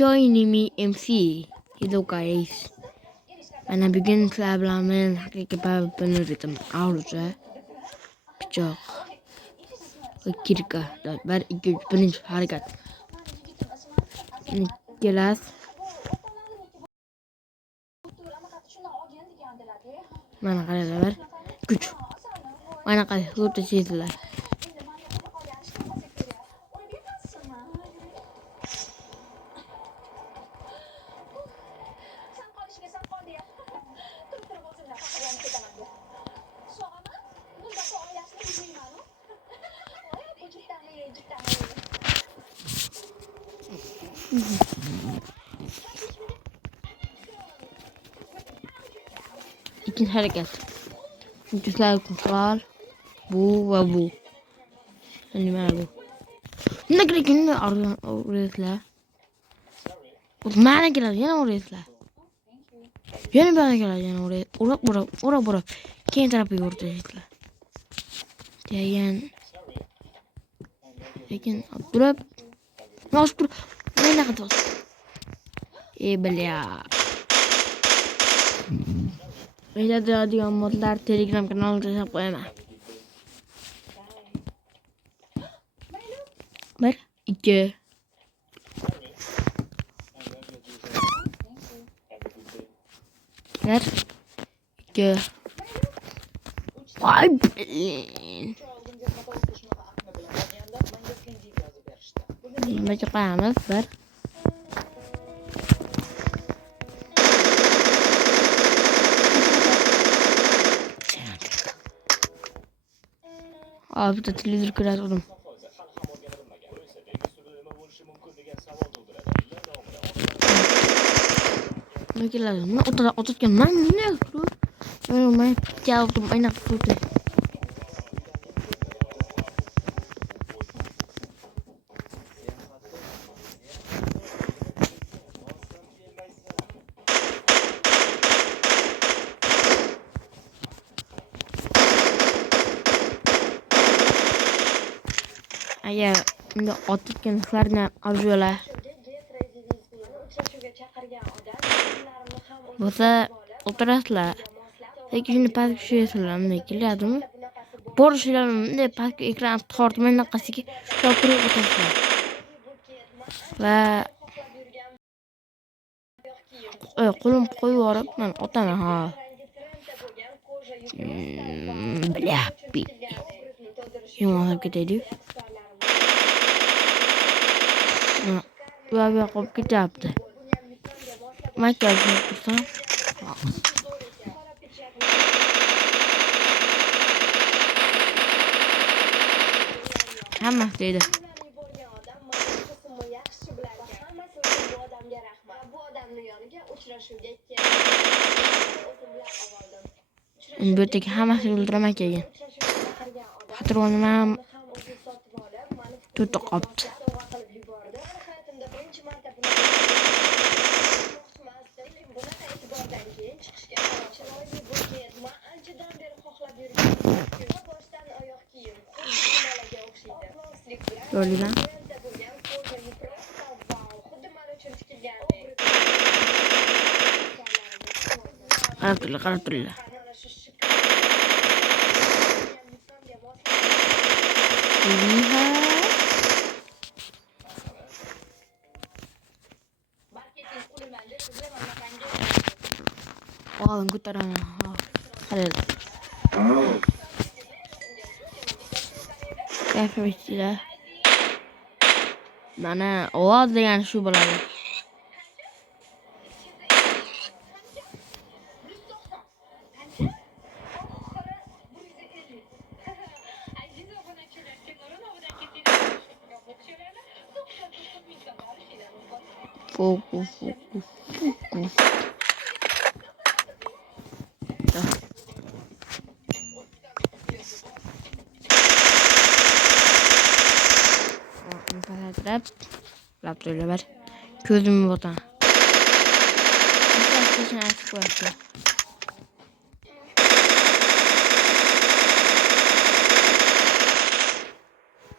Join me MC. Hello guys. Mana bugun sizlar bilan men haqiqiy babini o'rgataman. Avrucha, pichoq va kirka. 1 2 3 birinchi harakat. Ikkilas. Mana qaranglar. Kuch. Mana qarang, xuddi sezdilar. İkinci hareket. Güzel kutular. Bu ve bu. Hani ben bu. Ne gerek ne arıyor oraya? Mana gelir yana oraya. Yana bana gelir yana oraya. Ora. Keyin tarafı ortaya. Lekin durab. Nasıl dur? Ne kadar? Bля. Beyler diyor modlar Telegram kanalına hesap koyma. 1 2 1 2 Ay Baca koyamız. 1 Abi da televizyon kırar oğlum. Ne geldi? Ne oturken ben ne yapıyorum? Ben geldim aynen foto. Aya, şimdi oturken kızlarına arıyorlar. Bo'lsa o'tirasizlar. Lekin shuni pastga tushirasizlar, bunday keladimi? Borishlar bunday pastga ekran tortmay naqasiga turib o'tirasizlar. Va qo'lim qo'yib yuborib, men otaman ha. Bля, yomon ketadi. Va qolib ketyapti. Makiyaj tursam. Hamma deydi. Bu yerdagi hammasini o'ldiraman keyin. Patronim ham to'rtta qopti. Gördüler. Qarab turlar. Oğlum kurtaran. Hadi. Yapmışlar. Mana ovoz degan shu bo'ladi. Fokus. Laptoplar. Gözümü botan. Geçen açık bıraktı.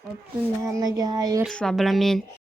Otun hammaga hayır bilaman.